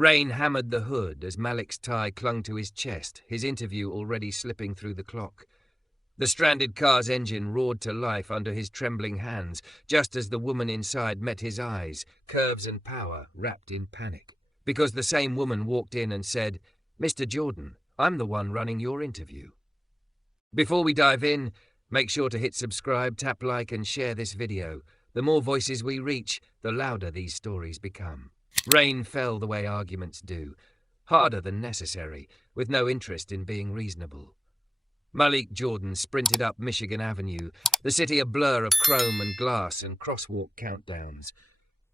Rain hammered the hood as Malik's tie clung to his chest, his interview already slipping through the clock. The stranded car's engine roared to life under his trembling hands, just as the woman inside met his eyes, curves and power wrapped in panic. Because the same woman walked in and said, "Mr. Jordan, I'm the one running your interview." Before we dive in, make sure to hit subscribe, tap like and share this video. The more voices we reach, the louder these stories become. Rain fell the way arguments do, harder than necessary, with no interest in being reasonable. Malik Jordan sprinted up Michigan Avenue, the city a blur of chrome and glass and crosswalk countdowns.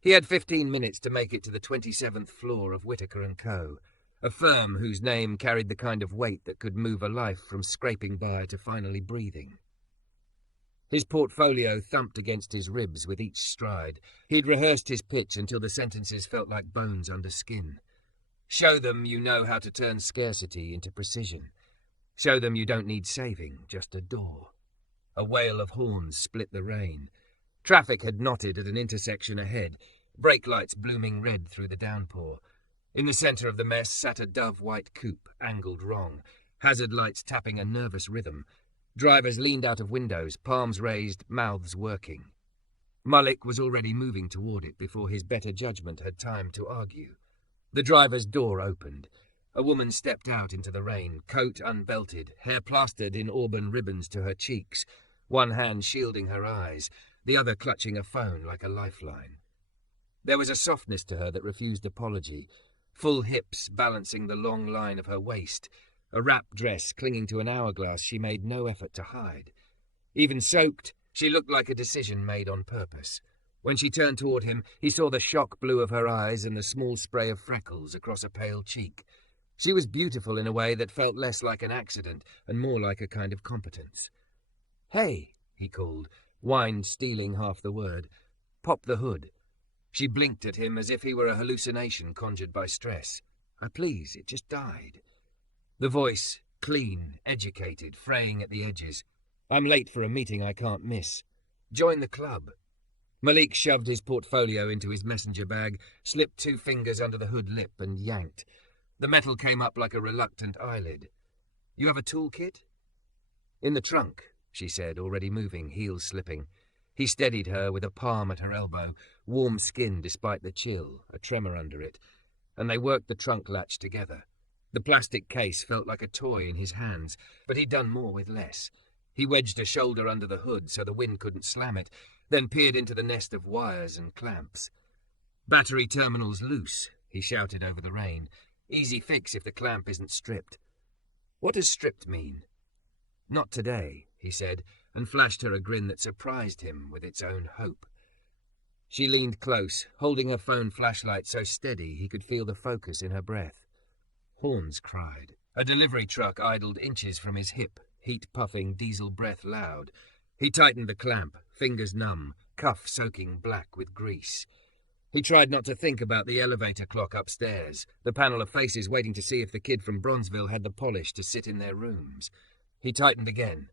He had 15 minutes to make it to the 27th floor of Whitaker & Co., a firm whose name carried the kind of weight that could move a life from scraping by to finally breathing. His portfolio thumped against his ribs with each stride. He'd rehearsed his pitch until the sentences felt like bones under skin. Show them you know how to turn scarcity into precision. Show them you don't need saving, just a door. A wail of horns split the rain. Traffic had knotted at an intersection ahead, brake lights blooming red through the downpour. In the center of the mess sat a dove-white coupe, angled wrong, hazard lights tapping a nervous rhythm. Drivers leaned out of windows, palms raised, mouths working. Malik was already moving toward it before his better judgment had time to argue. The driver's door opened. A woman stepped out into the rain, coat unbelted, hair plastered in auburn ribbons to her cheeks, one hand shielding her eyes, the other clutching a phone like a lifeline. There was a softness to her that refused apology, full hips balancing the long line of her waist, a wrap dress clinging to an hourglass she made no effort to hide. Even soaked, she looked like a decision made on purpose. When she turned toward him, he saw the shock blue of her eyes and the small spray of freckles across a pale cheek. She was beautiful in a way that felt less like an accident and more like a kind of competence. "Hey," he called, wine stealing half the word. "Pop the hood." She blinked at him as if he were a hallucination conjured by stress. Please, it just died." The voice, clean, educated, fraying at the edges. "I'm late for a meeting I can't miss. Join the club." Malik shoved his portfolio into his messenger bag, slipped 2 fingers under the hood lip and yanked. The metal came up like a reluctant eyelid. "You have a toolkit?" "In the trunk," she said, already moving, heels slipping. He steadied her with a palm at her elbow, warm skin despite the chill, a tremor under it, and they worked the trunk latch together. The plastic case felt like a toy in his hands, but he'd done more with less. He wedged a shoulder under the hood so the wind couldn't slam it, then peered into the nest of wires and clamps. "Battery terminal's loose," he shouted over the rain. "Easy fix if the clamp isn't stripped." "What does stripped mean?" "Not today," he said, and flashed her a grin that surprised him with its own hope. She leaned close, holding her phone flashlight so steady he could feel the focus in her breath. Horns cried. A delivery truck idled inches from his hip, heat-puffing, diesel breath loud. He tightened the clamp, fingers numb, cuff soaking black with grease. He tried not to think about the elevator clock upstairs, the panel of faces waiting to see if the kid from Bronzeville had the polish to sit in their rooms. He tightened again.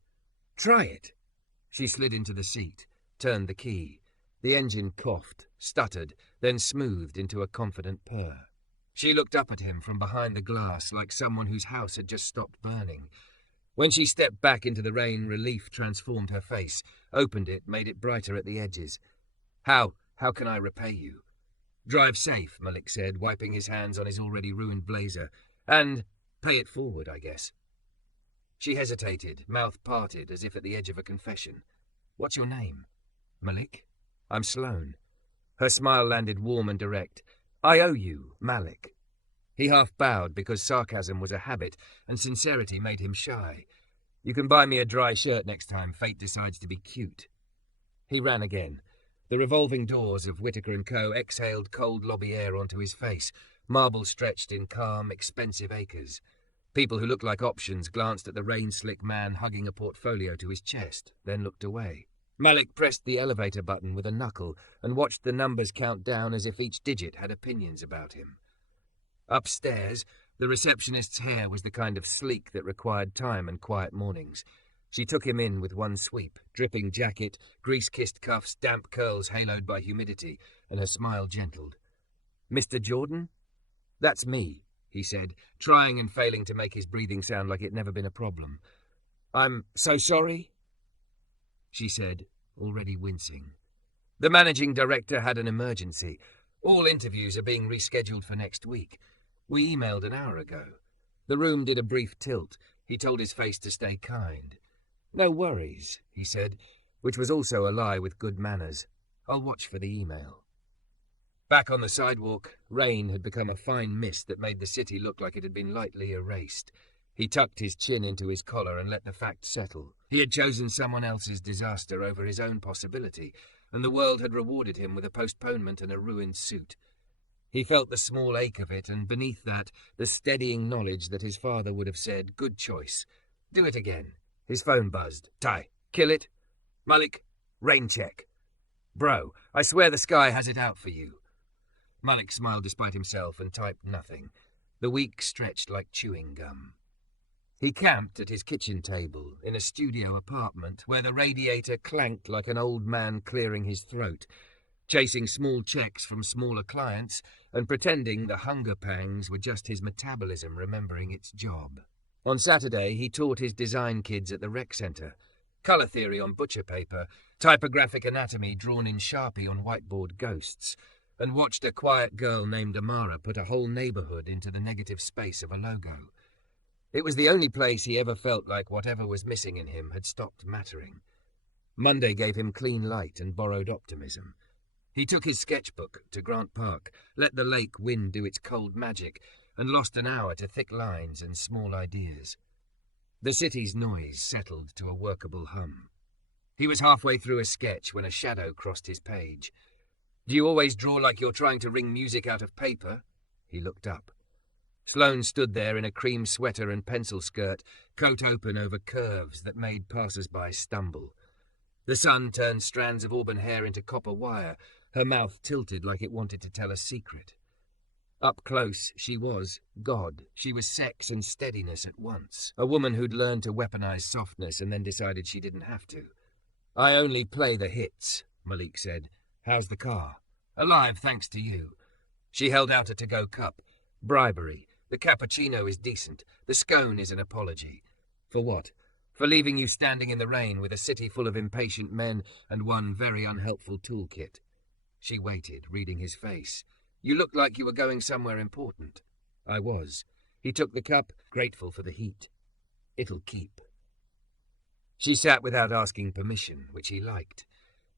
"Try it." She slid into the seat, turned the key. The engine coughed, stuttered, then smoothed into a confident purr. She looked up at him from behind the glass like someone whose house had just stopped burning. When she stepped back into the rain, relief transformed her face, opened it, made it brighter at the edges. How can I repay you?" "Drive safe," Malik said, wiping his hands on his already ruined blazer. "And pay it forward, I guess." She hesitated, mouth parted as if at the edge of a confession. "What's your name?" "Malik. I'm Sloane." Her smile landed warm and direct. "I owe you, Malik." He half bowed because sarcasm was a habit and sincerity made him shy. "You can buy me a dry shirt next time fate decides to be cute." He ran again. The revolving doors of Whitaker & Co. exhaled cold lobby air onto his face, marble stretched in calm, expensive acres. People who looked like options glanced at the rain-slick man hugging a portfolio to his chest, then looked away. Malik pressed the elevator button with a knuckle and watched the numbers count down as if each digit had opinions about him. Upstairs, the receptionist's hair was the kind of sleek that required time and quiet mornings. She took him in with one sweep, dripping jacket, grease-kissed cuffs, damp curls haloed by humidity, and her smile gentled. "Mr. Jordan?" "That's me," he said, trying and failing to make his breathing sound like it'd never been a problem. "I'm so sorry," she said, already wincing. "The managing director had an emergency. All interviews are being rescheduled for next week. We emailed an hour ago." The room did a brief tilt. He told his face to stay kind. "No worries," he said, which was also a lie with good manners. "I'll watch for the email." Back on the sidewalk, rain had become a fine mist that made the city look like it had been lightly erased. He tucked his chin into his collar and let the fact settle. He had chosen someone else's disaster over his own possibility, and the world had rewarded him with a postponement and a ruined suit. He felt the small ache of it, and beneath that, the steadying knowledge that his father would have said, "Good choice. Do it again." His phone buzzed. "Ty, kill it. Malik, rain check. Bro, I swear the sky has it out for you." Malik smiled despite himself and typed nothing. The week stretched like chewing gum. He camped at his kitchen table in a studio apartment where the radiator clanked like an old man clearing his throat, chasing small checks from smaller clients and pretending the hunger pangs were just his metabolism remembering its job. On Saturday, he taught his design kids at the rec centre. Colour theory on butcher paper, typographic anatomy drawn in Sharpie on whiteboard ghosts, and watched a quiet girl named Amara put a whole neighbourhood into the negative space of a logo. It was the only place he ever felt like whatever was missing in him had stopped mattering. Monday gave him clean light and borrowed optimism. He took his sketchbook to Grant Park, let the lake wind do its cold magic, and lost an hour to thick lines and small ideas. The city's noise settled to a workable hum. He was halfway through a sketch when a shadow crossed his page. "Do you always draw like you're trying to wring music out of paper?" He looked up. Sloane stood there in a cream sweater and pencil skirt, coat open over curves that made passers-by stumble. The sun turned strands of auburn hair into copper wire, her mouth tilted like it wanted to tell a secret. Up close, she was God. She was sex and steadiness at once. A woman who'd learned to weaponize softness and then decided she didn't have to. "I only play the hits," Malik said. "How's the car?" "Alive, thanks to you." She held out a to-go cup. "Bribery. The cappuccino is decent. The scone is an apology." "For what?" "For leaving you standing in the rain with a city full of impatient men and one very unhelpful toolkit." She waited, reading his face. "You looked like you were going somewhere important." "I was." He took the cup, grateful for the heat. "It'll keep." She sat without asking permission, which he liked.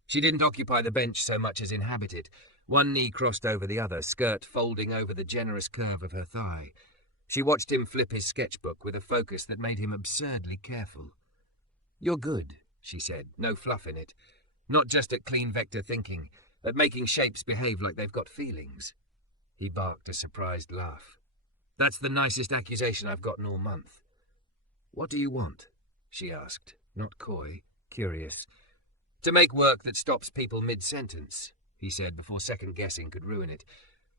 She didn't occupy the bench so much as inhabit it, one knee crossed over the other, skirt folding over the generous curve of her thigh. She watched him flip his sketchbook with a focus that made him absurdly careful. "You're good," she said, "no fluff in it. Not just at clean vector thinking, at making shapes behave like they've got feelings." He barked a surprised laugh. "That's the nicest accusation I've gotten all month." "What do you want?" she asked, not coy, curious. "To make work that stops people mid-sentence," he said before second-guessing could ruin it.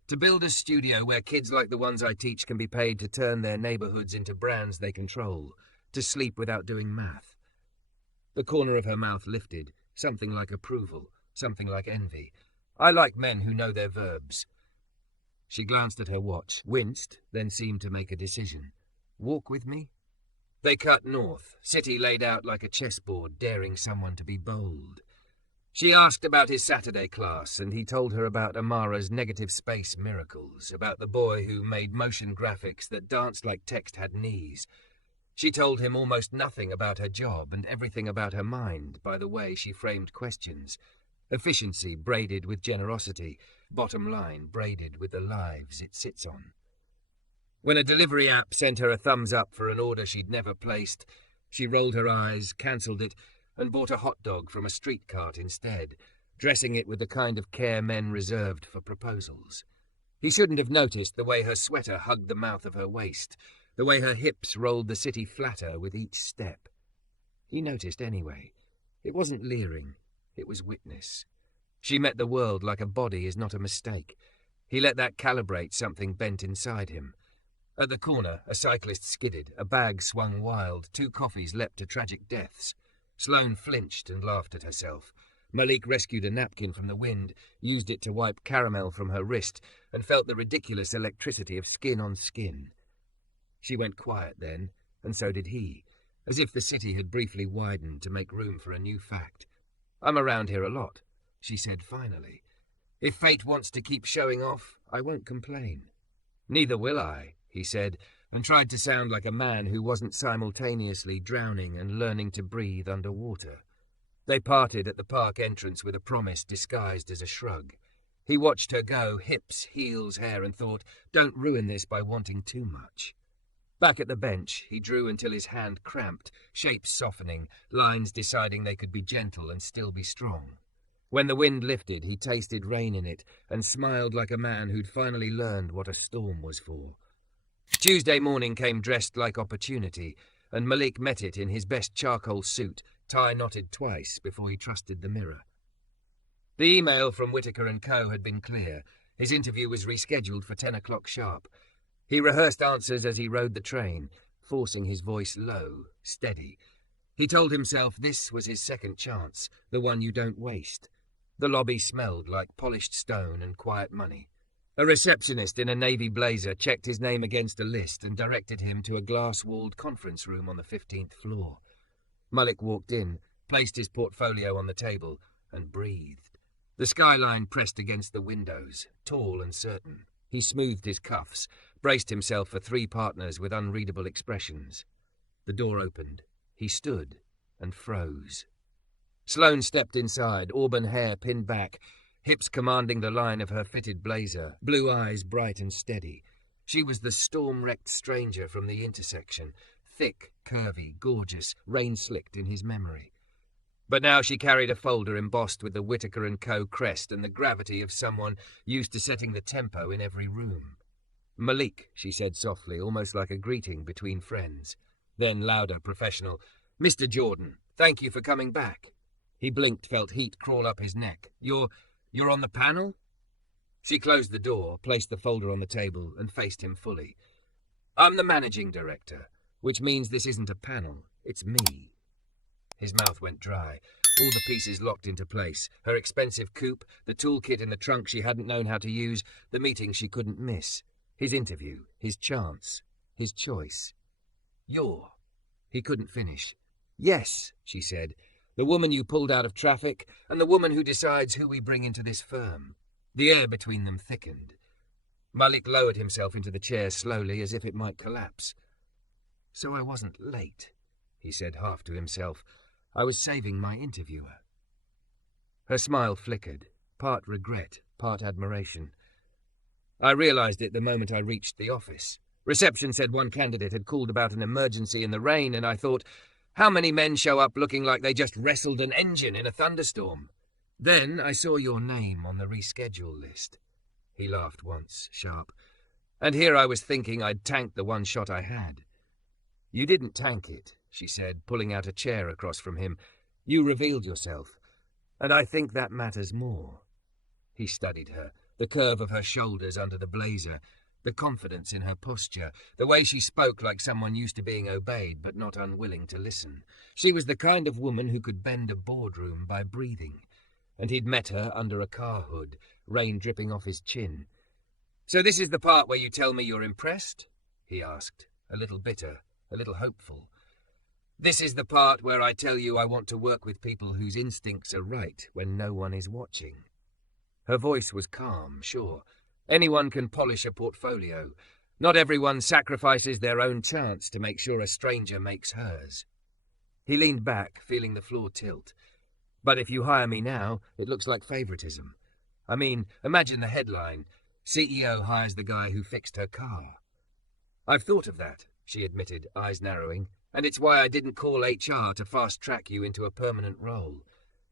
"To build a studio where kids like the ones I teach can be paid to turn their neighbourhoods into brands they control, to sleep without doing math." The corner of her mouth lifted, something like approval, something like envy. "I like men who know their verbs." She glanced at her watch, winced, then seemed to make a decision. "Walk with me?" They cut north, city laid out like a chessboard, daring someone to be bold. She asked about his Saturday class, and he told her about Amara's negative space miracles, about the boy who made motion graphics that danced like text had knees. She told him almost nothing about her job and everything about her mind by the way she framed questions. Efficiency braided with generosity, bottom line braided with the lives it sits on. When a delivery app sent her a thumbs up for an order she'd never placed, she rolled her eyes, cancelled it, and bought a hot dog from a street cart instead, dressing it with the kind of care men reserved for proposals. He shouldn't have noticed the way her sweater hugged the mouth of her waist, the way her hips rolled the city flatter with each step. He noticed anyway. It wasn't leering, it was witness. She met the world like a body is not a mistake. He let that calibrate something bent inside him. At the corner, a cyclist skidded, a bag swung wild, 2 coffees leapt to tragic deaths. Sloane flinched and laughed at herself. Malik rescued a napkin from the wind, used it to wipe caramel from her wrist, and felt the ridiculous electricity of skin on skin. She went quiet then, and so did he, as if the city had briefly widened to make room for a new fact. "I'm around here a lot," she said finally. "If fate wants to keep showing off, I won't complain." "Neither will I," he said, and tried to sound like a man who wasn't simultaneously drowning and learning to breathe underwater. They parted at the park entrance with a promise disguised as a shrug. He watched her go, hips, heels, hair, and thought, don't ruin this by wanting too much. Back at the bench, he drew until his hand cramped, shapes softening, lines deciding they could be gentle and still be strong. When the wind lifted, he tasted rain in it and smiled like a man who'd finally learned what a storm was for. Tuesday morning came dressed like opportunity, and Malik met it in his best charcoal suit, tie knotted twice before he trusted the mirror. The email from Whittaker & Co. had been clear. His interview was rescheduled for 10 o'clock sharp. He rehearsed answers as he rode the train, forcing his voice low, steady. He told himself this was his second chance, the one you don't waste. The lobby smelled like polished stone and quiet money. A receptionist in a navy blazer checked his name against a list and directed him to a glass-walled conference room on the 15th floor. Malik walked in, placed his portfolio on the table, and breathed. The skyline pressed against the windows, tall and certain. He smoothed his cuffs, braced himself for three partners with unreadable expressions. The door opened. He stood and froze. Sloane stepped inside, auburn hair pinned back, hips commanding the line of her fitted blazer, blue eyes bright and steady. She was the storm-wrecked stranger from the intersection, thick, curvy, gorgeous, rain-slicked in his memory. But now she carried a folder embossed with the Whittaker & Co. crest and the gravity of someone used to setting the tempo in every room. "Malik," she said softly, almost like a greeting between friends. Then louder, professional, "Mr. Jordan, thank you for coming back." He blinked, felt heat crawl up his neck. You're on the panel?" She closed the door, placed the folder on the table, and faced him fully. "I'm the managing director, which means this isn't a panel, it's me." His mouth went dry, all the pieces locked into place. Her expensive coupe, the toolkit in the trunk she hadn't known how to use, the meeting she couldn't miss. His interview, his chance, his choice. "You're..." He couldn't finish. "Yes," she said. "The woman you pulled out of traffic, and the woman who decides who we bring into this firm." The air between them thickened. Malik lowered himself into the chair slowly, as if it might collapse. "So I wasn't late," he said half to himself. "I was saving my interviewer." Her smile flickered, part regret, part admiration. "I realized it the moment I reached the office. Reception said one candidate had called about an emergency in the rain, and I thought, how many men show up looking like they just wrestled an engine in a thunderstorm? Then I saw your name on the reschedule list." He laughed once, sharp. "And here I was thinking I'd tanked the one shot I had." "You didn't tank it," she said, pulling out a chair across from him. "You revealed yourself, and I think that matters more." He studied her, the curve of her shoulders under the blazer, the confidence in her posture, the way she spoke like someone used to being obeyed but not unwilling to listen. She was the kind of woman who could bend a boardroom by breathing, and he'd met her under a car hood, rain dripping off his chin. "So this is the part where you tell me you're impressed?" he asked, a little bitter, a little hopeful. "This is the part where I tell you I want to work with people whose instincts are right when no one is watching." Her voice was calm, sure. Anyone can polish a portfolio. Not everyone sacrifices their own chance to make sure a stranger makes hers. He leaned back, feeling the floor tilt. "But if you hire me now, it looks like favoritism. I mean, imagine the headline, 'CEO hires the guy who fixed her car.'" "I've thought of that," she admitted, eyes narrowing, "and it's why I didn't call HR to fast-track you into a permanent role.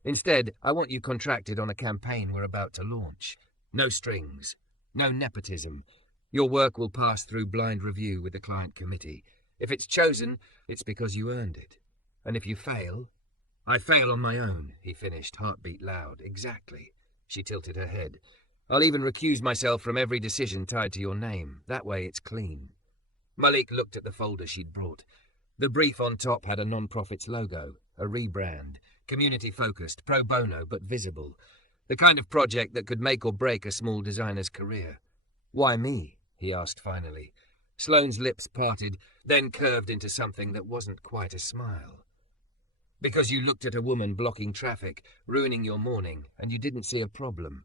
Instead, I want you contracted on a campaign we're about to launch. No strings. No nepotism. Your work will pass through blind review with the client committee. If it's chosen, it's because you earned it. And if you fail..." "I fail on my own," he finished, heartbeat loud. "Exactly." She tilted her head. "I'll even recuse myself from every decision tied to your name. That way it's clean." Malik looked at the folder she'd brought. The brief on top had a non-profit's logo, a rebrand. community-focused, pro bono but visible. The kind of project that could make or break a small designer's career. "Why me?" he asked finally. Sloane's lips parted, then curved into something that wasn't quite a smile. "Because you looked at a woman blocking traffic, ruining your morning, and you didn't see a problem.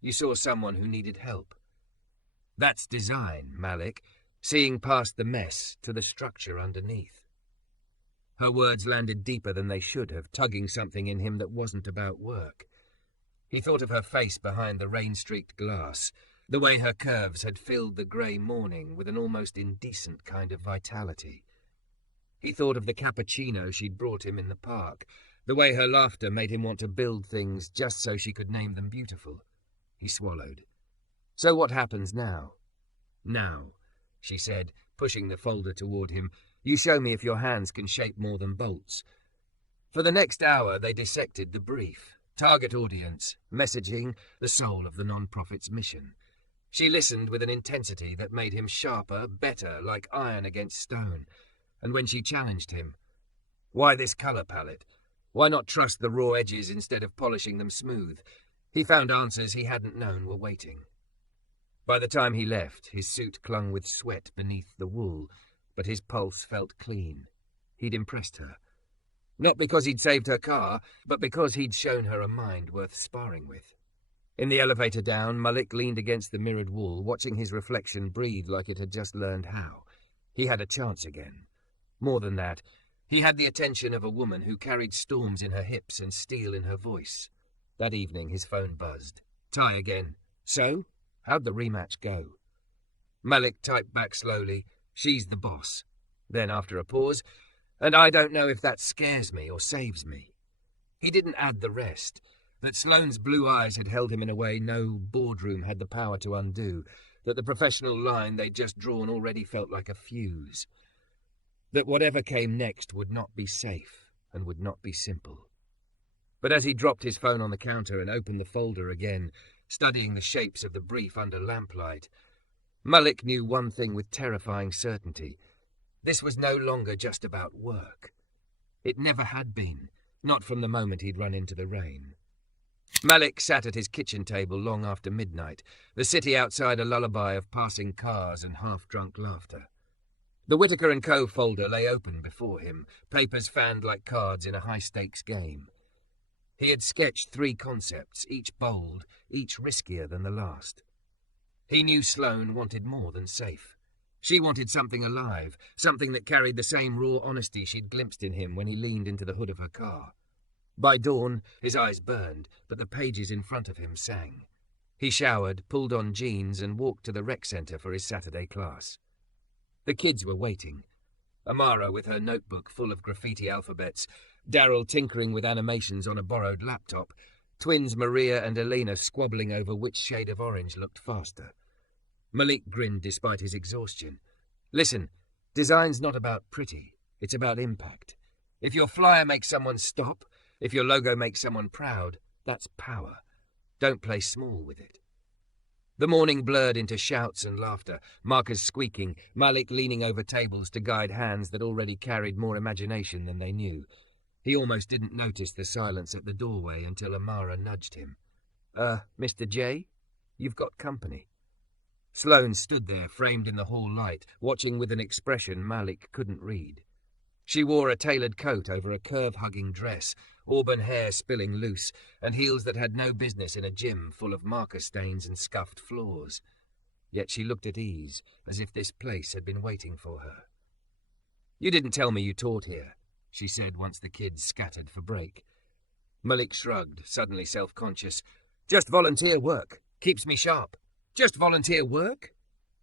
You saw someone who needed help. That's design, Malik, seeing past the mess to the structure underneath." Her words landed deeper than they should have, tugging something in him that wasn't about work. He thought of her face behind the rain-streaked glass, the way her curves had filled the grey morning with an almost indecent kind of vitality. He thought of the cappuccino she'd brought him in the park, the way her laughter made him want to build things just so she could name them beautiful. He swallowed. "So what happens now?" "Now," she said, pushing the folder toward him, "you show me if your hands can shape more than bolts." For the next hour they dissected the brief. Target audience, messaging, the soul of the non-profit's mission. She listened with an intensity that made him sharper, better, like iron against stone. And when she challenged him, "Why this colour palette? Why not trust the raw edges instead of polishing them smooth?" he found answers he hadn't known were waiting. By the time he left, his suit clung with sweat beneath the wool, but his pulse felt clean. He'd impressed her. Not because he'd saved her car, but because he'd shown her a mind worth sparring with. In the elevator down, Malik leaned against the mirrored wall, watching his reflection breathe like it had just learned how. He had a chance again. More than that, he had the attention of a woman who carried storms in her hips and steel in her voice. That evening his phone buzzed. "Tie again." "So? How'd the rematch go?" Malik typed back slowly, "She's the boss." Then, after a pause, "And I don't know if that scares me or saves me." He didn't add the rest, that Sloane's blue eyes had held him in a way no boardroom had the power to undo, that the professional line they'd just drawn already felt like a fuse, that whatever came next would not be safe and would not be simple. But as he dropped his phone on the counter and opened the folder again, studying the shapes of the brief under lamplight, Malik knew one thing with terrifying certainty. This was no longer just about work. It never had been, not from the moment he'd run into the rain. Malik sat at his kitchen table long after midnight, the city outside a lullaby of passing cars and half-drunk laughter. The Whittaker & Co. folder lay open before him, papers fanned like cards in a high-stakes game. He had sketched 3 concepts, each bold, each riskier than the last. He knew Sloane wanted more than safe. She wanted something alive, something that carried the same raw honesty she'd glimpsed in him when he leaned into the hood of her car. By dawn, his eyes burned, but the pages in front of him sang. He showered, pulled on jeans, and walked to the rec centre for his Saturday class. The kids were waiting. Amara with her notebook full of graffiti alphabets, Daryl tinkering with animations on a borrowed laptop, twins Maria and Elena squabbling over which shade of orange looked faster. Malik grinned despite his exhaustion. "Listen, design's not about pretty, it's about impact. If your flyer makes someone stop, if your logo makes someone proud, that's power. Don't play small with it." The morning blurred into shouts and laughter, markers squeaking, Malik leaning over tables to guide hands that already carried more imagination than they knew. He almost didn't notice the silence at the doorway until Amara nudged him. Mr. J, you've got company." Sloane stood there, framed in the hall light, watching with an expression Malik couldn't read. She wore a tailored coat over a curve-hugging dress, auburn hair spilling loose, and heels that had no business in a gym full of marker stains and scuffed floors. Yet she looked at ease, as if this place had been waiting for her. "You didn't tell me you taught here," she said once the kids scattered for break. Malik shrugged, suddenly self-conscious. "Just volunteer work. Keeps me sharp." "Just volunteer work?"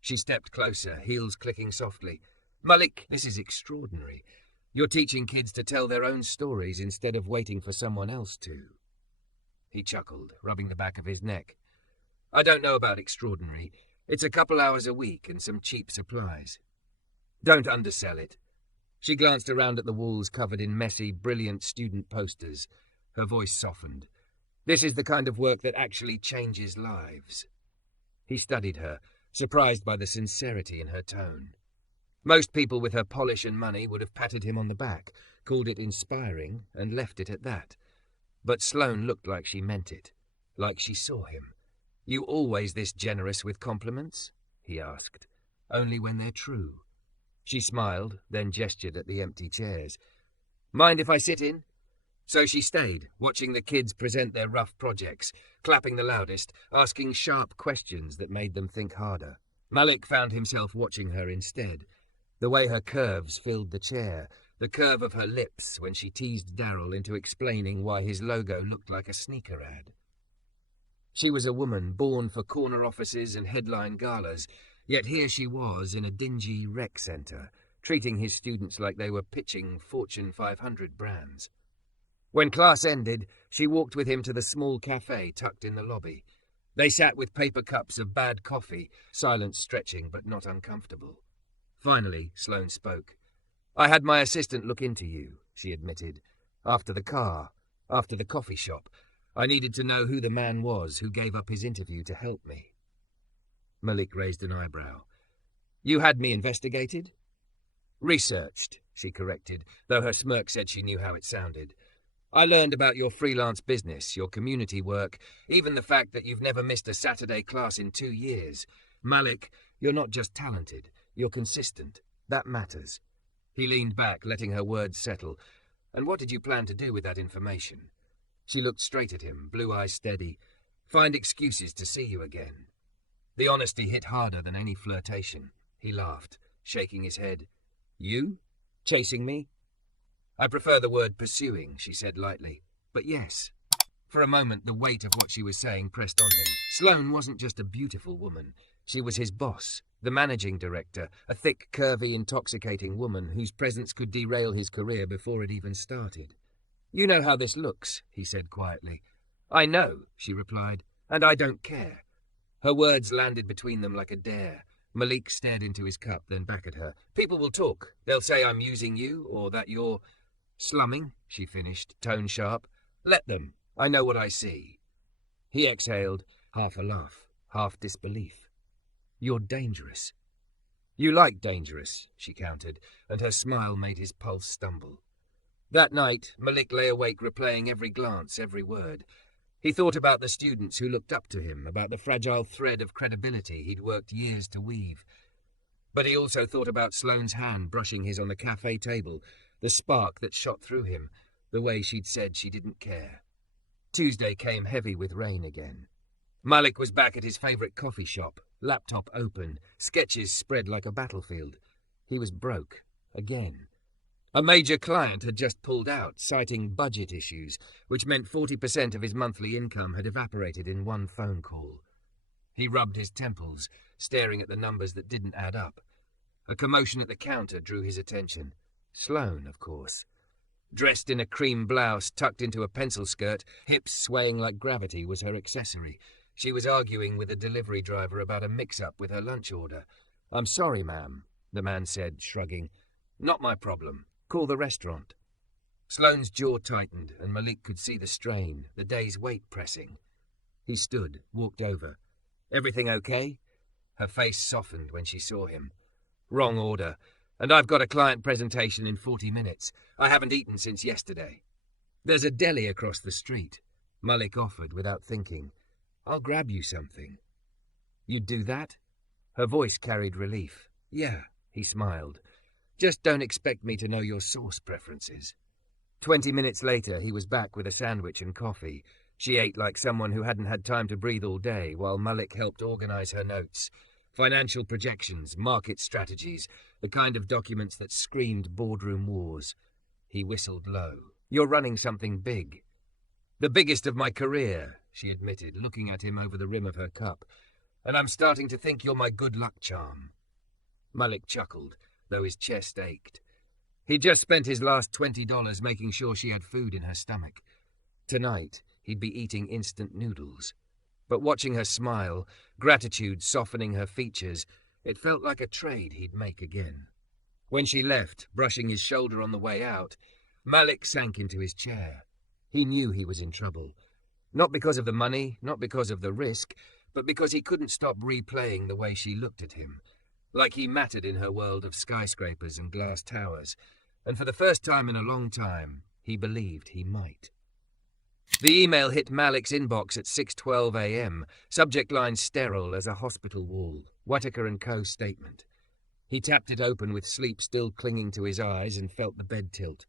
She stepped closer, heels clicking softly. "Malik, this is extraordinary. You're teaching kids to tell their own stories instead of waiting for someone else to." He chuckled, rubbing the back of his neck. "I don't know about extraordinary. It's a couple hours a week and some cheap supplies. Don't undersell it." She glanced around at the walls covered in messy, brilliant student posters. Her voice softened. "This is the kind of work that actually changes lives." He studied her, surprised by the sincerity in her tone. Most people with her polish and money would have patted him on the back, called it inspiring, and left it at that. But Sloane looked like she meant it, like she saw him. "You always this generous with compliments?" he asked. "Only when they're true." She smiled, then gestured at the empty chairs. "Mind if I sit in?" So she stayed, watching the kids present their rough projects, clapping the loudest, asking sharp questions that made them think harder. Malik found himself watching her instead. The way her curves filled the chair, the curve of her lips when she teased Darryl into explaining why his logo looked like a sneaker ad. She was a woman born for corner offices and headline galas, yet here she was in a dingy rec centre, treating his students like they were pitching Fortune 500 brands. When class ended, she walked with him to the small café tucked in the lobby. They sat with paper cups of bad coffee, silent stretching but not uncomfortable. Finally, Sloane spoke. "I had my assistant look into you," she admitted. "After the car, after the coffee shop. I needed to know who the man was who gave up his interview to help me." Malik raised an eyebrow. "You had me investigated?" "Researched," she corrected, though her smirk said she knew how it sounded. "I learned about your freelance business, your community work, even the fact that you've never missed a Saturday class in 2 years. Malik, you're not just talented, you're consistent. That matters." He leaned back, letting her words settle. "And what did you plan to do with that information?" She looked straight at him, blue eyes steady. "Find excuses to see you again." The honesty hit harder than any flirtation. He laughed, shaking his head. "You? Chasing me?" "I prefer the word pursuing," she said lightly. "But yes." For a moment, the weight of what she was saying pressed on him. Sloane wasn't just a beautiful woman. She was his boss, the managing director, a thick, curvy, intoxicating woman whose presence could derail his career before it even started. "You know how this looks," he said quietly. "I know," she replied, "and I don't care." Her words landed between them like a dare. Malik stared into his cup, then back at her. "People will talk. They'll say I'm using you, or that you're slumming," she finished, tone sharp. "Let them. I know what I see." He exhaled, half a laugh, half disbelief. "You're dangerous." "You like dangerous," she countered, and her smile made his pulse stumble. That night, Malik lay awake replaying every glance, every word. He thought about the students who looked up to him, about the fragile thread of credibility he'd worked years to weave. But he also thought about Sloane's hand brushing his on the cafe table, the spark that shot through him, the way she'd said she didn't care. Tuesday came heavy with rain again. Malik was back at his favourite coffee shop, laptop open, sketches spread like a battlefield. He was broke, again. A major client had just pulled out, citing budget issues, which meant 40% of his monthly income had evaporated in one phone call. He rubbed his temples, staring at the numbers that didn't add up. A commotion at the counter drew his attention. Sloane, of course. Dressed in a cream blouse tucked into a pencil skirt, hips swaying like gravity was her accessory. She was arguing with a delivery driver about a mix-up with her lunch order. "I'm sorry, ma'am," the man said, shrugging. "Not my problem. Call the restaurant." Sloane's jaw tightened, and Malik could see the strain, the day's weight pressing. He stood, walked over. "Everything okay?" Her face softened when she saw him. "Wrong order. And I've got a client presentation in 40 minutes. I haven't eaten since yesterday." "There's a deli across the street," Malik offered without thinking. "I'll grab you something." "You'd do that?" Her voice carried relief. "Yeah," he smiled. "Just don't expect me to know your sauce preferences." 20 minutes later, he was back with a sandwich and coffee. She ate like someone who hadn't had time to breathe all day, while Malik helped organize her notes. Financial projections, market strategies, the kind of documents that screamed boardroom wars. He whistled low. "You're running something big." "The biggest of my career," she admitted, looking at him over the rim of her cup. "And I'm starting to think you're my good luck charm." Malik chuckled, though his chest ached. He'd just spent his last $20 making sure she had food in her stomach. Tonight, he'd be eating instant noodles. But watching her smile, gratitude softening her features, it felt like a trade he'd make again. When she left, brushing his shoulder on the way out, Malik sank into his chair. He knew he was in trouble. Not because of the money, not because of the risk, but because he couldn't stop replaying the way she looked at him. Like he mattered in her world of skyscrapers and glass towers, and for the first time in a long time, he believed he might. The email hit Malik's inbox at 6:12 a.m. Subject line sterile as a hospital wall. Whittaker & Co. statement. He tapped it open with sleep still clinging to his eyes and felt the bed tilt.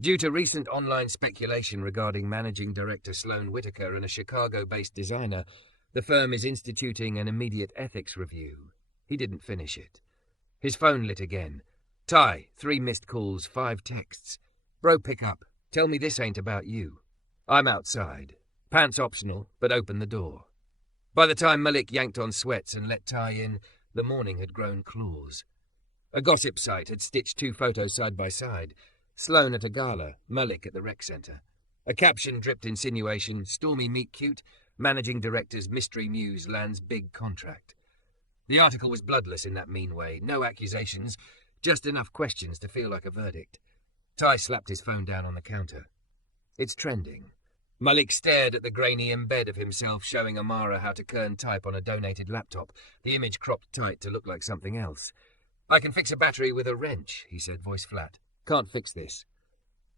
Due to recent online speculation regarding managing director Sloane Whittaker and a Chicago-based designer, the firm is instituting an immediate ethics review. He didn't finish it. His phone lit again. Ty, 3 missed calls, 5 texts. Bro, pick up. Tell me this ain't about you. I'm outside. Pants optional, but open the door. By the time Malik yanked on sweats and let Ty in, the morning had grown claws. A gossip site had stitched 2 photos side by side. Sloane at a gala, Malik at the rec centre. A caption dripped insinuation, stormy meet cute, managing director's mystery muse lands big contract. The article was bloodless in that mean way, no accusations, just enough questions to feel like a verdict. Ty slapped his phone down on the counter. It's trending. Malik stared at the grainy embed of himself showing Amara how to kern type on a donated laptop, the image cropped tight to look like something else. I can fix a battery with a wrench, he said, voice flat. Can't fix this.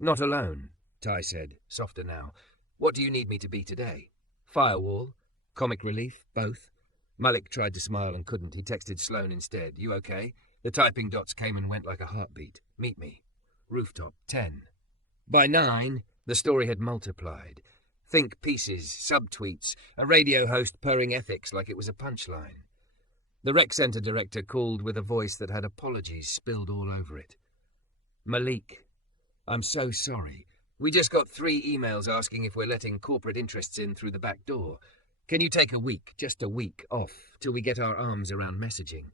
Not alone, Ty said, softer now. What do you need me to be today? Firewall? Comic relief? Both? Malik tried to smile and couldn't. He texted Sloane instead. You okay? The typing dots came and went like a heartbeat. Meet me. Rooftop, 10. By 9, the story had multiplied. Think pieces, subtweets, a radio host purring ethics like it was a punchline. The rec centre director called with a voice that had apologies spilled all over it. Malik, I'm so sorry. We just got 3 emails asking if we're letting corporate interests in through the back door. Can you take a week, just a week, off, till we get our arms around messaging?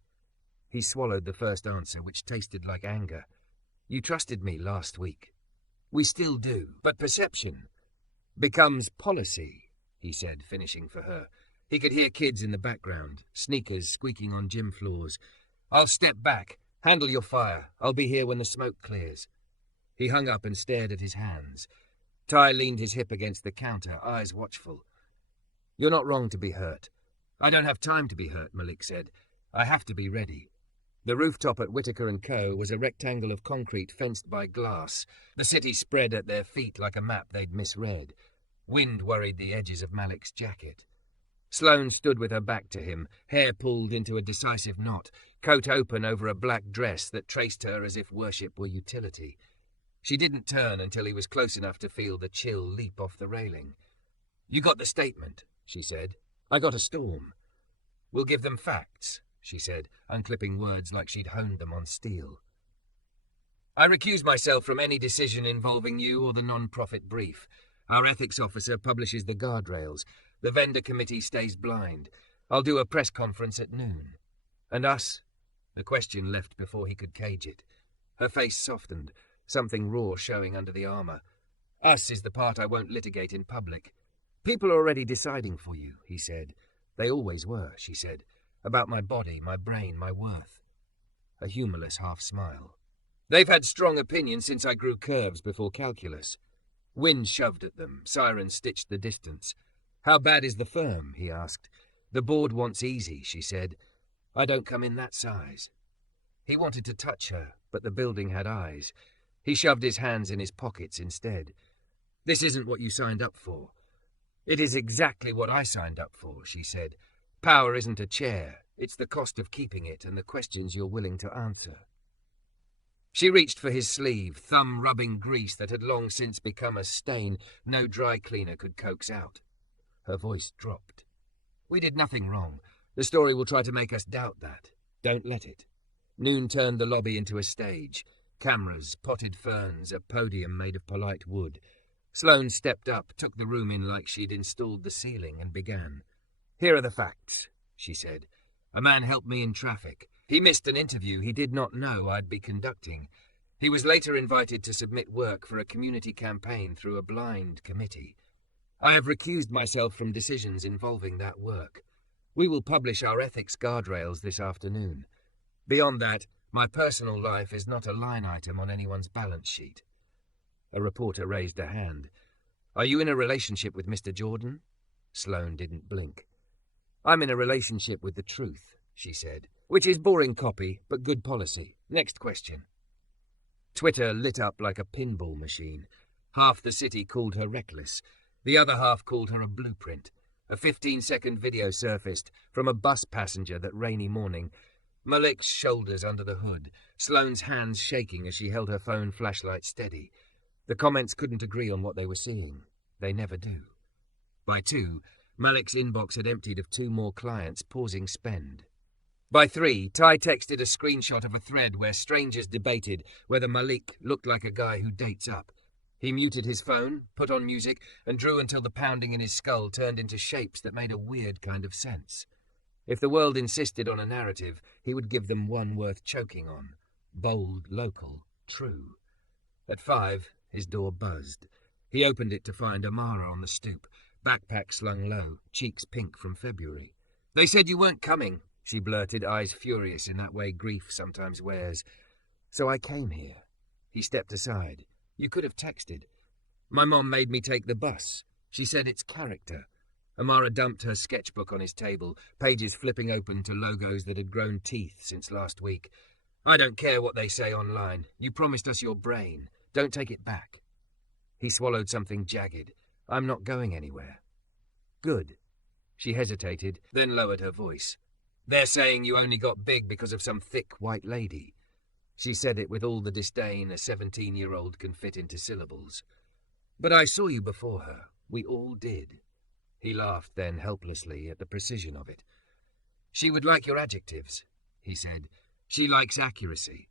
He swallowed the first answer, which tasted like anger. You trusted me last week. We still do, but perception becomes policy, he said, finishing for her. He could hear kids in the background, sneakers squeaking on gym floors. I'll step back. Handle your fire. I'll be here when the smoke clears. He hung up and stared at his hands. Ty leaned his hip against the counter, eyes watchful. You're not wrong to be hurt. I don't have time to be hurt, Malik said. I have to be ready. The rooftop at Whittaker & Co. was a rectangle of concrete fenced by glass. The city spread at their feet like a map they'd misread. Wind worried the edges of Malik's jacket. Sloane stood with her back to him, hair pulled into a decisive knot, coat open over a black dress that traced her as if worship were utility. She didn't turn until he was close enough to feel the chill leap off the railing. You got the statement, she said. I got a storm. We'll give them facts, she said, unclipping words like she'd honed them on steel. I recuse myself from any decision involving you or the non-profit brief. Our ethics officer publishes the guardrails. The vendor committee stays blind. I'll do a press conference at noon. And us? The question left before he could cage it. Her face softened, something raw showing under the armor. Us is the part I won't litigate in public. People are already deciding for you, he said. They always were, she said. About my body, my brain, my worth. A humorless half smile. They've had strong opinions since I grew curves before calculus. Wind shoved at them, sirens stitched the distance. How bad is the firm, he asked. The board wants easy, she said. I don't come in that size. He wanted to touch her, but the building had eyes. He shoved his hands in his pockets instead. This isn't what you signed up for. It is exactly what I signed up for, she said. Power isn't a chair. It's the cost of keeping it and the questions you're willing to answer. She reached for his sleeve, thumb rubbing grease that had long since become a stain no dry cleaner could coax out. Her voice dropped. We did nothing wrong. The story will try to make us doubt that. Don't let it. Noon turned the lobby into a stage. Cameras, potted ferns, a podium made of polite wood. Sloane stepped up, took the room in like she'd installed the ceiling, and began. Here are the facts, she said. A man helped me in traffic. He missed an interview he did not know I'd be conducting. He was later invited to submit work for a community campaign through a blind committee. I have recused myself from decisions involving that work. We will publish our ethics guardrails this afternoon. Beyond that, my personal life is not a line item on anyone's balance sheet. A reporter raised a hand. Are you in a relationship with Mr. Jordan? Sloane didn't blink. I'm in a relationship with the truth, she said, which is boring copy, but good policy. Next question. Twitter lit up like a pinball machine. Half the city called her reckless. The other half called her a blueprint. A 15-second video surfaced from a bus passenger that rainy morning. Malik's shoulders under the hood, Sloane's hands shaking as she held her phone flashlight steady. The comments couldn't agree on what they were seeing. They never do. By 2, Malik's inbox had emptied of 2 more clients pausing spend. By 3, Ty texted a screenshot of a thread where strangers debated whether Malik looked like a guy who dates up. He muted his phone, put on music, and drew until the pounding in his skull turned into shapes that made a weird kind of sense. If the world insisted on a narrative, he would give them one worth choking on. Bold, local, true. At 5, his door buzzed. He opened it to find Amara on the stoop, backpack slung low, cheeks pink from February. "They said you weren't coming," she blurted, eyes furious in that way grief sometimes wears. "So I came here." He stepped aside. "You could have texted." "My mom made me take the bus. She said it's character." Amara dumped her sketchbook on his table, pages flipping open to logos that had grown teeth since last week. "I don't care what they say online. You promised us your brain. Don't take it back." He swallowed something jagged. "I'm not going anywhere." "Good." She hesitated, then lowered her voice. "They're saying you only got big because of some thick white lady." She said it with all the disdain a 17-year-old can fit into syllables. "But I saw you before her. We all did." He laughed then helplessly at the precision of it. "She would like your adjectives," he said. "She likes accuracy."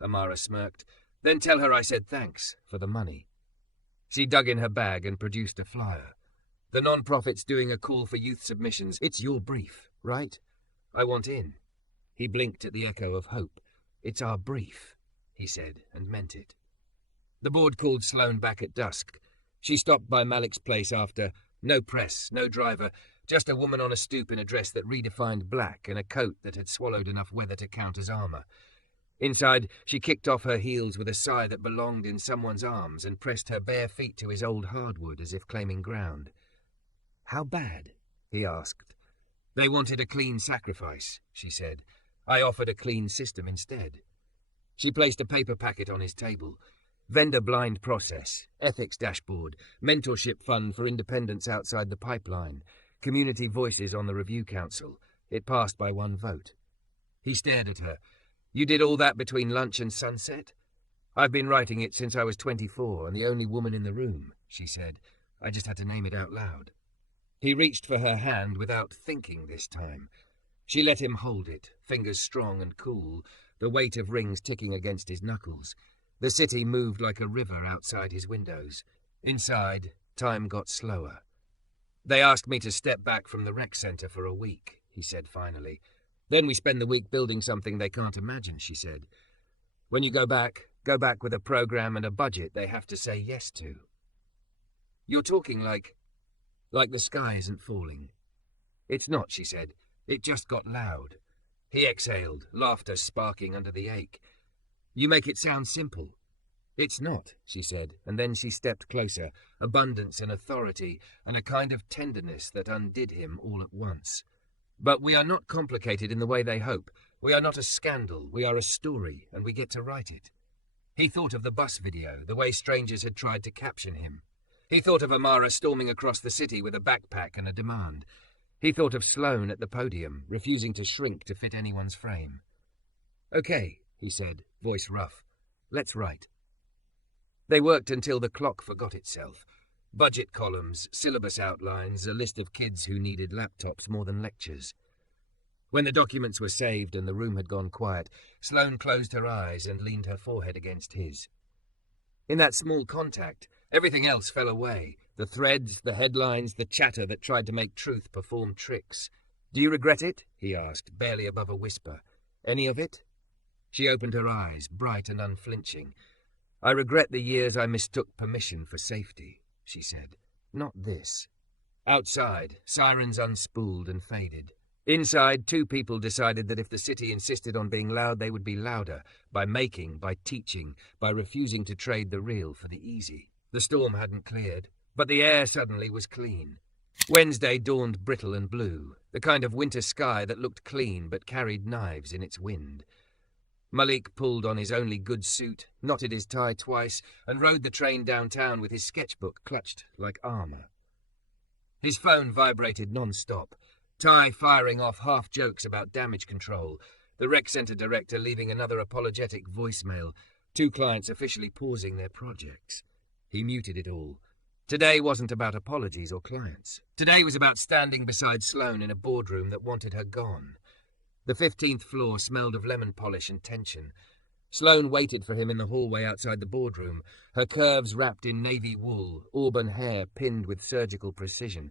Amara smirked. "Then tell her I said thanks for the money." She dug in her bag and produced a flyer. "The non-profit's doing a call for youth submissions. It's your brief, right? I want in." He blinked at the echo of hope. "It's our brief," he said, and meant it. The board called Sloane back at dusk. She stopped by Malik's place after. No press, no driver, just a woman on a stoop in a dress that redefined black and a coat that had swallowed enough weather to count as armor. Inside, she kicked off her heels with a sigh that belonged in someone's arms and pressed her bare feet to his old hardwood as if claiming ground. "How bad?" he asked. "They wanted a clean sacrifice," she said. "I offered a clean system instead." She placed a paper packet on his table. Vendor blind process, ethics dashboard, mentorship fund for independents outside the pipeline, community voices on the review council. It passed by 1 vote. He stared at her. "You did all that between lunch and sunset?" "I've been writing it since I was 24 and the only woman in the room," she said. "I just had to name it out loud." He reached for her hand without thinking this time. She let him hold it, fingers strong and cool, the weight of rings ticking against his knuckles. The city moved like a river outside his windows. Inside, time got slower. "They asked me to step back from the rec center for a week," he said finally. "Then we spend the week building something they can't imagine," she said. "When you go back with a program and a budget they have to say yes to." "You're talking like the sky isn't falling." "It's not," she said. "It just got loud." He exhaled, laughter sparking under the ache. "You make it sound simple." "It's not," she said, and then she stepped closer, abundance and authority, and a kind of tenderness that undid him all at once. "But we are not complicated in the way they hope. We are not a scandal, we are a story, and we get to write it." He thought of the bus video, the way strangers had tried to caption him. He thought of Amara storming across the city with a backpack and a demand. He thought of Sloane at the podium, refusing to shrink to fit anyone's frame. "Okay," he said, voice rough. "Let's write." They worked until the clock forgot itself. Budget columns, syllabus outlines, a list of kids who needed laptops more than lectures. When the documents were saved and the room had gone quiet, Sloane closed her eyes and leaned her forehead against his. In that small contact, everything else fell away. The threads, the headlines, the chatter that tried to make truth perform tricks. "Do you regret it?" he asked, barely above a whisper. "Any of it?" She opened her eyes, bright and unflinching. "I regret the years I mistook permission for safety," she said. "Not this." Outside, sirens unspooled and faded. Inside, 2 people decided that if the city insisted on being loud, they would be louder, by making, by teaching, by refusing to trade the real for the easy. The storm hadn't cleared, but the air suddenly was clean. Wednesday dawned brittle and blue, the kind of winter sky that looked clean but carried knives in its wind. Malik pulled on his only good suit, knotted his tie twice, and rode the train downtown with his sketchbook clutched like armor. His phone vibrated non-stop, Ty firing off half-jokes about damage control, the rec centre director leaving another apologetic voicemail, 2 clients officially pausing their projects. He muted it all. Today wasn't about apologies or clients. Today was about standing beside Sloane in a boardroom that wanted her gone. The 15th floor smelled of lemon polish and tension. Sloane waited for him in the hallway outside the boardroom, her curves wrapped in navy wool, auburn hair pinned with surgical precision.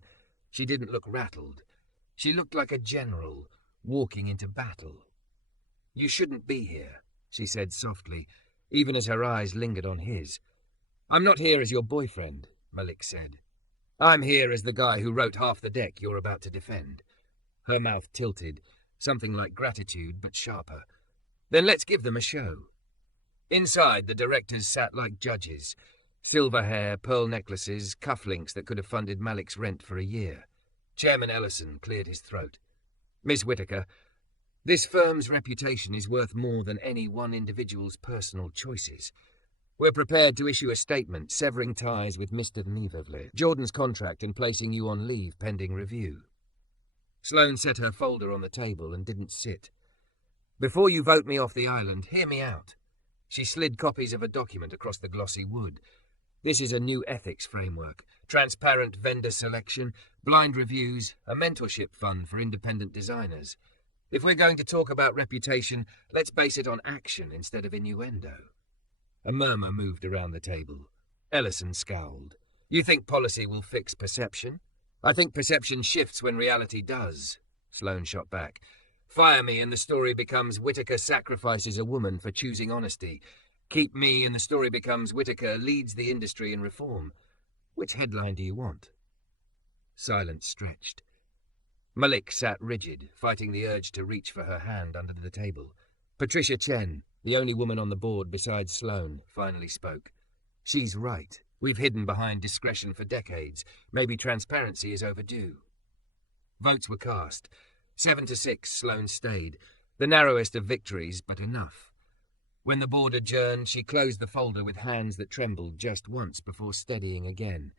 She didn't look rattled. She looked like a general, walking into battle. "You shouldn't be here," she said softly, even as her eyes lingered on his. "I'm not here as your boyfriend," Malik said. "I'm here as the guy who wrote half the deck you're about to defend." Her mouth tilted, something like gratitude, but sharper. "Then let's give them a show." Inside, the directors sat like judges. Silver hair, pearl necklaces, cufflinks that could have funded Malik's rent for a year. Chairman Ellison cleared his throat. "Miss Whitaker, this firm's reputation is worth more than any one individual's personal choices. We're prepared to issue a statement severing ties with Mr. Niverville, Jordan's contract, and placing you on leave pending review." Sloane set her folder on the table and didn't sit. "Before you vote me off the island, hear me out." She slid copies of a document across the glossy wood. "This is a new ethics framework, transparent vendor selection, blind reviews, a mentorship fund for independent designers. If we're going to talk about reputation, let's base it on action instead of innuendo." A murmur moved around the table. Ellison scowled. "You think policy will fix perception?" "I think perception shifts when reality does," Sloane shot back. "Fire me and the story becomes Whitaker sacrifices a woman for choosing honesty. Keep me and the story becomes Whitaker leads the industry in reform. Which headline do you want?" Silence stretched. Malik sat rigid, fighting the urge to reach for her hand under the table. Patricia Chen, the only woman on the board besides Sloane, finally spoke. "She's right. We've hidden behind discretion for decades. Maybe transparency is overdue." Votes were cast. 7-6, Sloane stayed. The narrowest of victories, but enough. When the board adjourned, she closed the folder with hands that trembled just once before steadying again.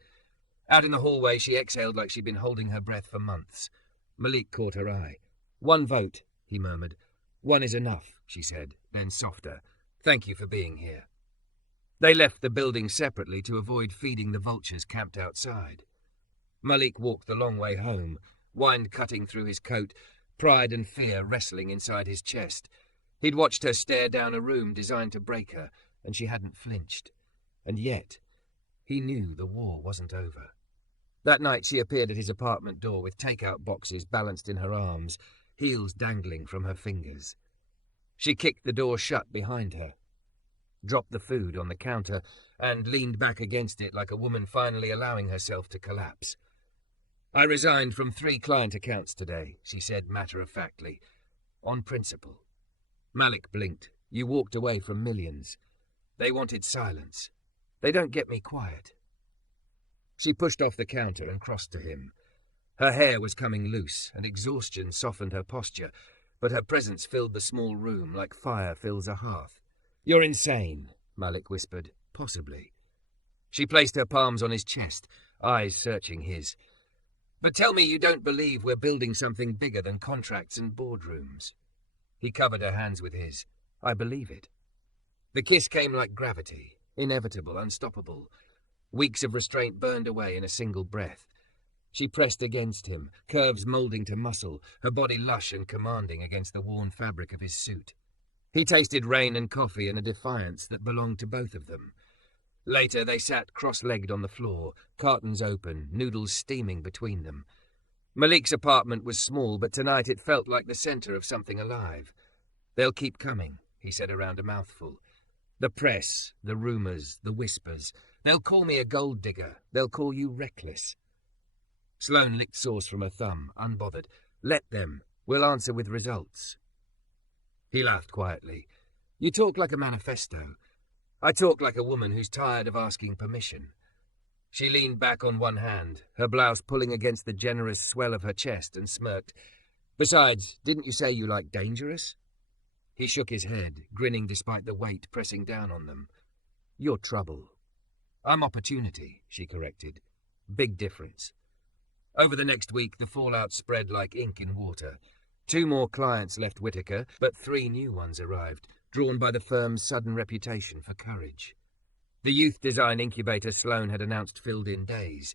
Out in the hallway, she exhaled like she'd been holding her breath for months. Malik caught her eye. "One vote," he murmured. "One is enough," she said, then softer. "Thank you for being here." They left the building separately to avoid feeding the vultures camped outside. Malik walked the long way home, wind cutting through his coat, pride and fear wrestling inside his chest. He'd watched her stare down a room designed to break her, and she hadn't flinched. And yet, he knew the war wasn't over. That night she appeared at his apartment door with takeout boxes balanced in her arms, heels dangling from her fingers. She kicked the door shut behind her, dropped the food on the counter, and leaned back against it like a woman finally allowing herself to collapse. "I resigned from 3 client accounts today," she said matter-of-factly. "On principle." Malik blinked. "You walked away from millions. They wanted silence. They don't get me quiet." She pushed off the counter and crossed to him. Her hair was coming loose, and exhaustion softened her posture, but her presence filled the small room like fire fills a hearth. "You're insane," Malik whispered. "Possibly." She placed her palms on his chest, eyes searching his. "But tell me you don't believe we're building something bigger than contracts and boardrooms." He covered her hands with his. "I believe it." The kiss came like gravity, inevitable, unstoppable. Weeks of restraint burned away in a single breath. She pressed against him, curves moulding to muscle, her body lush and commanding against the worn fabric of his suit. He tasted rain and coffee and a defiance that belonged to both of them. Later they sat cross-legged on the floor, cartons open, noodles steaming between them. Malik's apartment was small, but tonight it felt like the center of something alive. "They'll keep coming," he said around a mouthful. "The press, the rumors, the whispers. They'll call me a gold digger. They'll call you reckless." Sloane licked sauce from her thumb, unbothered. "Let them. We'll answer with results." He laughed quietly. "You talk like a manifesto. I talk like a woman who's tired of asking permission." She leaned back on one hand, her blouse pulling against the generous swell of her chest, and smirked. "Besides, didn't you say you like dangerous?" He shook his head, grinning despite the weight pressing down on them. "You're trouble." "I'm opportunity," she corrected. "Big difference." Over the next week, the fallout spread like ink in water. 2 more clients left Whitaker, but 3 new ones arrived, drawn by the firm's sudden reputation for courage. The youth design incubator Sloane had announced filled in days.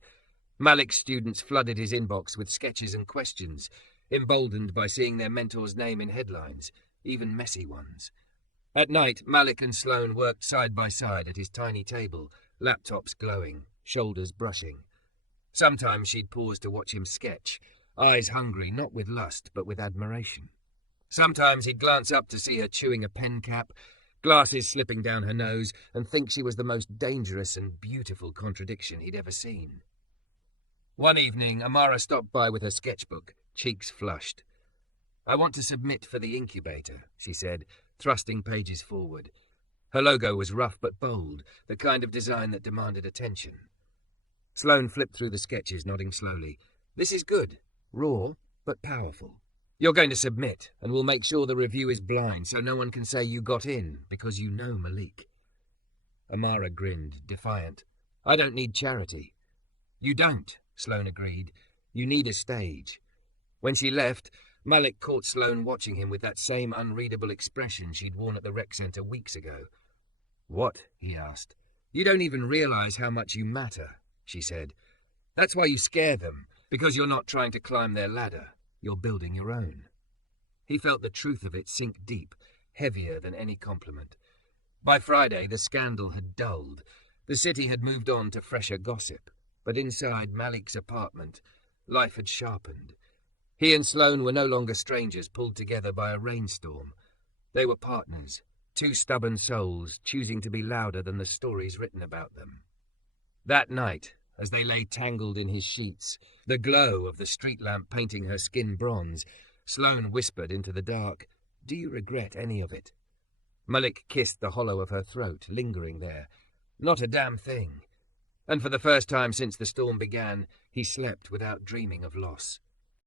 Malik's students flooded his inbox with sketches and questions, emboldened by seeing their mentor's name in headlines, even messy ones. At night, Malik and Sloane worked side by side at his tiny table, laptops glowing, shoulders brushing. Sometimes she'd pause to watch him sketch, eyes hungry not with lust but with admiration. Sometimes he'd glance up to see her chewing a pen cap, glasses slipping down her nose, and think she was the most dangerous and beautiful contradiction he'd ever seen. One evening, Amara stopped by with her sketchbook, cheeks flushed. "I want to submit for the incubator," she said, thrusting pages forward. Her logo was rough but bold, the kind of design that demanded attention. Sloane flipped through the sketches, nodding slowly. "This is good. Raw, but powerful. You're going to submit, and we'll make sure the review is blind so no one can say you got in, because you know Malik." Amara grinned, defiant. "I don't need charity." "You don't," Sloane agreed. "You need a stage." When she left, Malik caught Sloane watching him with that same unreadable expression she'd worn at the rec centre weeks ago. "What?" he asked. "You don't even realize how much you matter," she said. "That's why you scare them, because you're not trying to climb their ladder. You're building your own." He felt the truth of it sink deep, heavier than any compliment. By Friday, the scandal had dulled. The city had moved on to fresher gossip. But inside Malik's apartment, life had sharpened. He and Sloane were no longer strangers pulled together by a rainstorm. They were partners, 2 stubborn souls choosing to be louder than the stories written about them. That night, as they lay tangled in his sheets, the glow of the street lamp painting her skin bronze, Sloane whispered into the dark, "Do you regret any of it?" Malik kissed the hollow of her throat, lingering there. "Not a damn thing." And for the first time since the storm began, he slept without dreaming of loss.